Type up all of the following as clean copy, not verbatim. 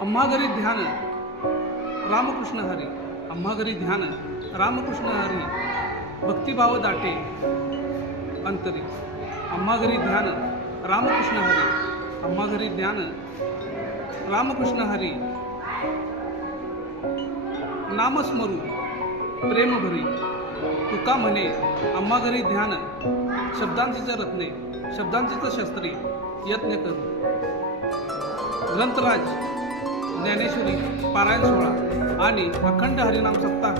आम्हा घरी ध्यान रामकृष्ण हरी, आम्हा घरी ध्यान रामकृष्ण हरी, भक्तिभाव दाटे अंतरी. आम्हा घरी ध्यान रामकृष्ण हरी, आम्हा घरी ध्यान रामकृष्ण हरी. नामस्मरू प्रेम भरी, तुका म्हणे आम्हा घरी ध्यान, शब्दांचीच रत्ने शब्दांचीच शस्त्री यत्न करू. ग्रंथराज ज्ञानेश्वरी पारायण सोहळा आणि अखंड हरिनाम सप्ताह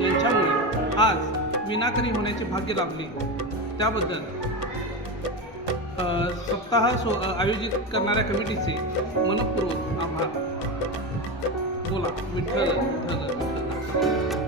यांच्यामुळे आज विनाकरी होण्याचे भाग्य लाभले. त्याबद्दल सप्ताह आयोजित करणाऱ्या कमिटीचे मनपूर्वक आभार. बोला विठ्ठल विठ्ठल विठ्ठल.